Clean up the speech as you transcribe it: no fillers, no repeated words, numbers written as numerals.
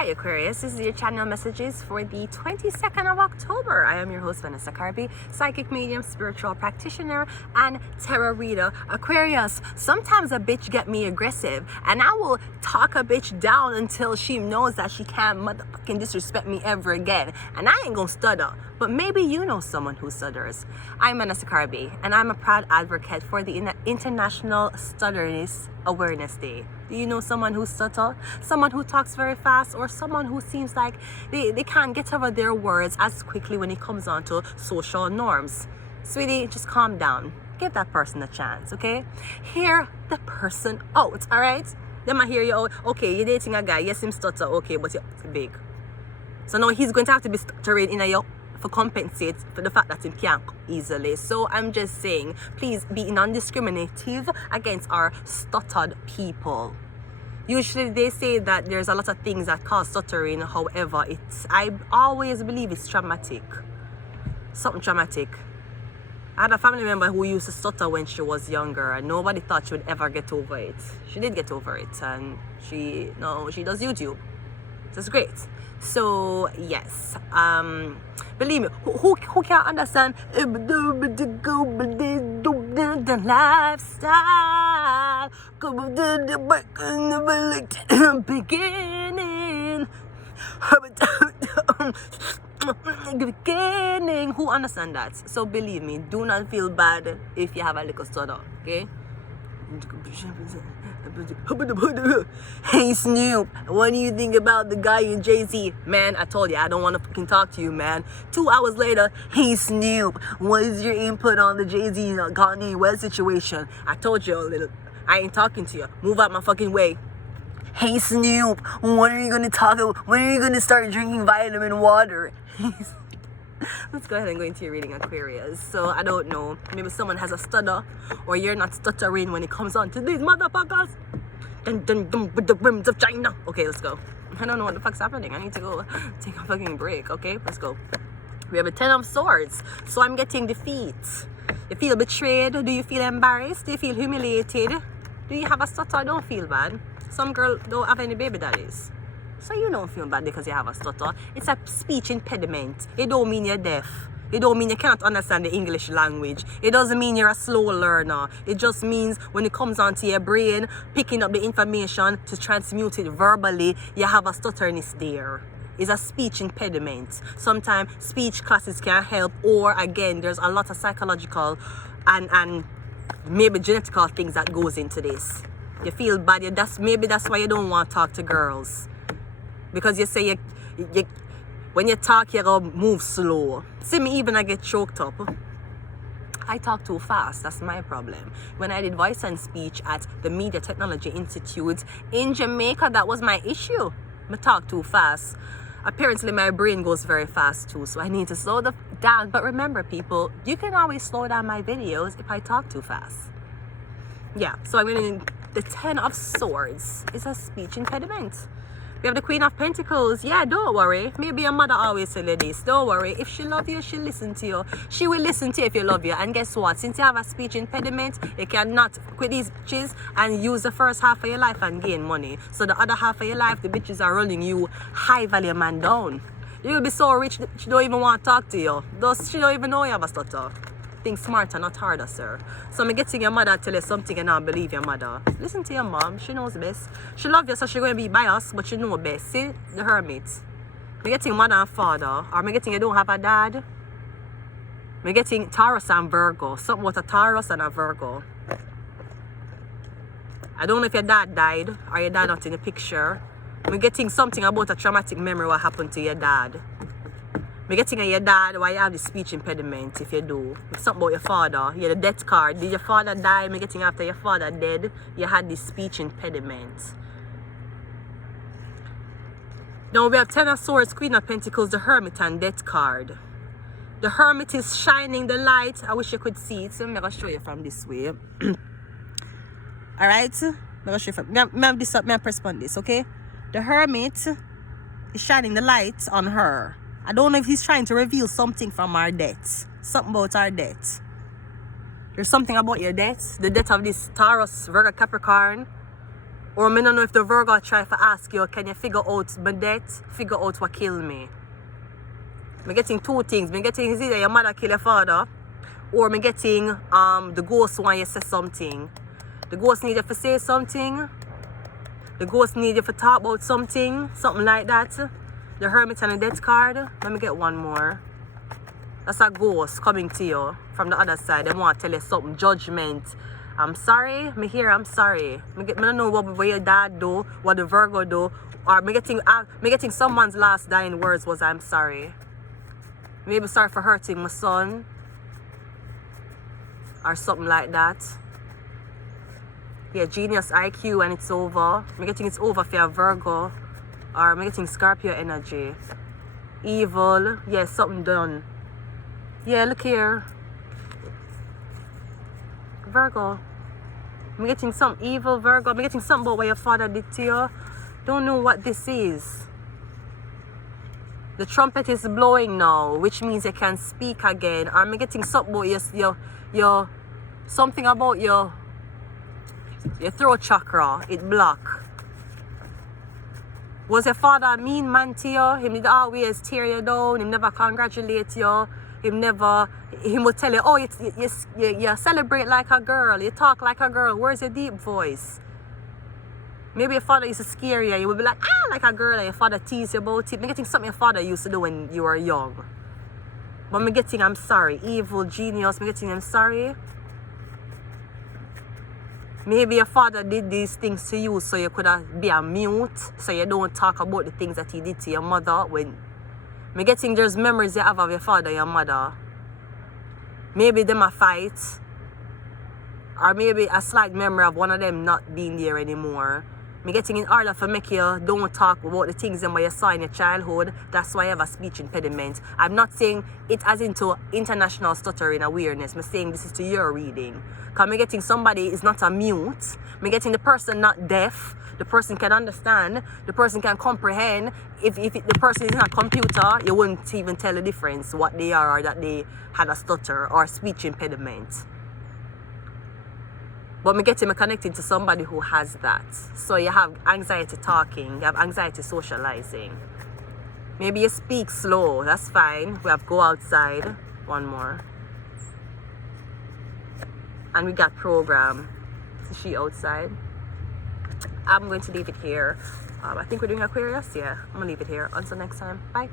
Hi Aquarius, this is your channel messages for the 22nd of October. I am your host Vanessa Carby, psychic medium, spiritual practitioner, and tarot reader. Aquarius, sometimes a bitch get me aggressive and I will talk a bitch down until she knows that she can't motherfucking disrespect me ever again. And I ain't gonna stutter, but maybe you know someone who stutters. I'm Vanessa Carby and I'm a proud advocate for the International Stutterness Awareness Day. Do you know someone who stutters? Someone who talks very fast, or someone who seems like they can't get over their words as quickly when it comes on to social norms? Sweetie, just calm down. Give that person a chance, okay? Hear the person out, all right? They might hear you out. Okay, you're dating a guy. Yes, him stutter. Okay, but you're big. So now he's going to have to be stuttering in a yo for compensate for the fact that he can't easily. So I'm just saying, please be non-discriminative against our stuttered people. Usually they say that there's a lot of things that cause stuttering. However, I always believe it's traumatic. Something traumatic. I had a family member who used to stutter when she was younger and nobody thought she would ever get over it. She did get over it, and she does YouTube. So it's great. So yes, believe me, who can't understand the lifestyle beginning? Who understand that? So believe me, do not feel bad if you have a little stutter, okay? Hey Snoop, what do you think about the guy in Jay-Z? Man, I told you I don't want to fucking talk to you, man. 2 hours later, hey Snoop, what is your input on the Jay-Z Kanye West situation? I told you a little. I ain't talking to you. Move out my fucking way. Hey Snoop, when are you gonna when are you gonna start drinking vitamin water? Let's go ahead and go into your reading, Aquarius. So I don't know, maybe someone has a stutter, or you're not stuttering when it comes on to these motherfuckers. Dun, dun, dun, with the rims of China. Okay, let's go. I don't know what the fuck's happening. I need to go take a fucking break. Okay, let's go. We have a 10 of Swords, so I'm getting defeat. You feel betrayed? Do you feel embarrassed? Do you feel humiliated? Do you have a stutter? Don't feel bad. Some girl don't have any baby daddies, so you don't feel bad because you have a stutter. It's a speech impediment. It don't mean you're deaf. It don't mean you cannot understand the English language. It doesn't mean you're a slow learner. It just means when it comes onto your brain, picking up the information to transmute it verbally, you have a stutterness there. It's a speech impediment. Sometimes speech classes can help, or again, there's a lot of psychological and maybe genetical things that goes into this. You feel bad. Maybe that's why you don't want to talk to girls. Because you say when you talk, you gotta move slow. See me, even I get choked up. I talk too fast. That's my problem. When I did voice and speech at the Media Technology Institute in Jamaica, that was my issue. I talk too fast. Apparently, my brain goes very fast too, so I need to slow down. But remember, people, you can always slow down my videos if I talk too fast. Yeah, so I'm going to... The 10 of Swords is a speech impediment. We have the Queen of Pentacles. Yeah, don't worry. Maybe your mother always tell you this. Don't worry. If she love you, she'll listen to you. She will listen to you if you love you. And guess what? Since you have a speech impediment, you cannot quit these bitches and use the first half of your life and gain money. So the other half of your life, the bitches are running you high value man down. You will be so rich that she don't even want to talk to you. She don't even know you have a stutter. Think smarter, not harder, sir. So I'm getting your mother tell you something and not believe your mother. Listen to your mom. She knows best. She loves you, so she's going to be biased, but she knows best. See? The Hermit. I'm getting mother and father. Or I'm getting you don't have a dad. I'm getting Taurus and Virgo. Something about a Taurus and a Virgo. I don't know if your dad died or your dad not in the picture. I'm getting something about a traumatic memory what happened to your dad. I'm getting your dad why you have the speech impediment. If you do, it's something about your father. You have the death card. Did your father die? I'm getting after your father dead, you had the speech impediment. Now we have 10 of Swords, Queen of Pentacles, the Hermit, and Death card. The Hermit is shining the light. I wish you could see it, so I'm going to show you from this way. Alright? I'm going to show you from... I press on this, okay? The Hermit is shining the light on her. I don't know if he's trying to reveal something from our death. Something about our death. There's something about your death. The death of this Taurus, Virgo, Capricorn. Or I don't know if the Virgo try to ask you, can you figure out my death? Figure out what killed me. I'm getting two things. I'm getting either your mother kill your father, or I'm getting the ghost want you to say something. The ghost need you to say something. The ghost need you to talk about something. Something like that. The Hermit and the Death card. Let me get one more. That's a ghost coming to you from the other side. They want to tell you something. Judgment. I'm sorry. Me here, I'm sorry. I don't know what your dad do, what the Virgo do. Or me getting someone's last dying words was I'm sorry. Maybe sorry for hurting my son. Or something like that. Yeah, genius IQ and it's over. I'm getting it's over for a Virgo. Or I'm getting Scorpio energy. Evil. Yeah, something done. Yeah, look here. Virgo. I'm getting some evil Virgo. I'm getting something about what your father did to you. Don't know what this is. The trumpet is blowing now, which means you can speak again. Or I'm getting something about your something about your throat chakra. It block. Was your father a mean man to you? He did always tear you down. He never congratulate you. He will tell you, oh, you celebrate like a girl. You talk like a girl. Where's your deep voice? Maybe your father used to scare you. You would be like, like a girl. And your father tease you about it. I'm getting something your father used to do when you were young. But I'm getting, I'm sorry. Evil genius. I'm getting, I'm sorry. Maybe your father did these things to you so you could be a mute. So you don't talk about the things that he did to your mother. When I'm getting there's memories you have of your father, your mother. Maybe them a fight. Or maybe a slight memory of one of them not being there anymore. I'm getting in order for make you don't talk about the things that you saw in your childhood. That's why you have a speech impediment. I'm not saying it as into international stuttering awareness. I'm saying this is to your reading. Because I'm getting somebody is not a mute. I'm getting the person not deaf. The person can understand. The person can comprehend. If the person is not a computer, you wouldn't even tell the difference what they are or that they had a stutter or speech impediment. But me getting me connected to somebody who has that. So you have anxiety talking, you have anxiety socializing. Maybe you speak slow, that's fine. We have go outside. One more. And we got program. Is she outside? I'm going to leave it here. I think we're doing Aquarius. Yeah, I'm going to leave it here. Until next time. Bye.